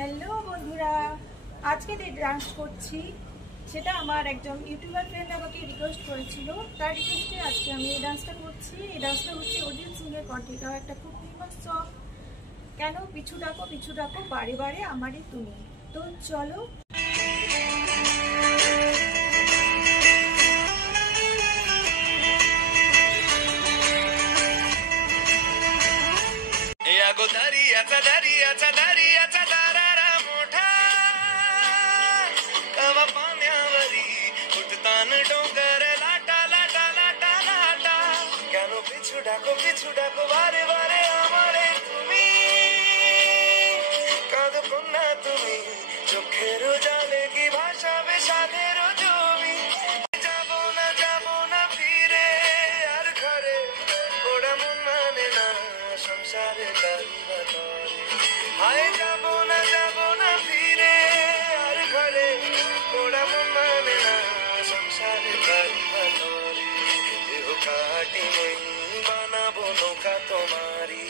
Hello বন্ধুরা, আজকে যে ডান্স করছি সেটা আমার একজন ইউটিউবার ফ্রেন্ড আমাকে রিকোয়েস্ট করেছিল। তার রিকোয়েস্টে আজকে আমি এই ডান্সটা করছি। এই ডান্সটা হচ্ছে অরিজিৎ সিং এর কণ্ঠে। এটাও একটা খুব ফেমাস সং। কেন পিছু ডাকো বারে বারে আমারই তুমি। তো চলো। পিছু ডাকো বারে বারে আমারে তুমি, কাঁদো কন্যা তুমি, চোখের জলে কি ভাসাবে সাদের জমি। যাব না ফিরে আর ঘরে, ওরা মন মানে না সংসারে কারিবা তরে। হায় যাব না ফিরে আর ঘরে, ওরা মন মানে না সংসারে কারিবা তরে। দেহ কাটি মই বানাবো নৌকা তোমারি,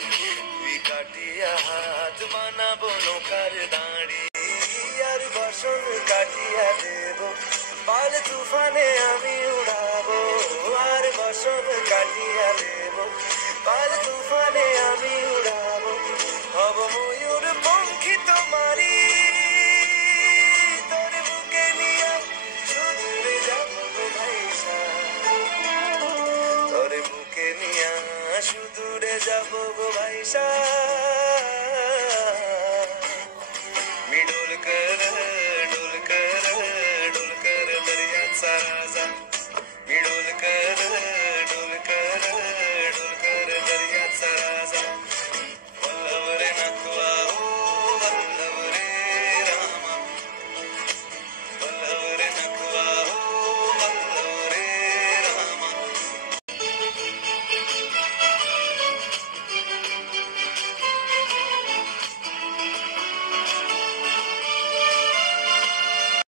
তুই কাটিয়া হাত বানাবো নৌকার দাঁড়ি। আর বসন কাটিয়া দেব পাল তুফানে আমি উড়াবো, আর বসন কাটিয়া দেব পাল তুফানে আমি উড়াবো।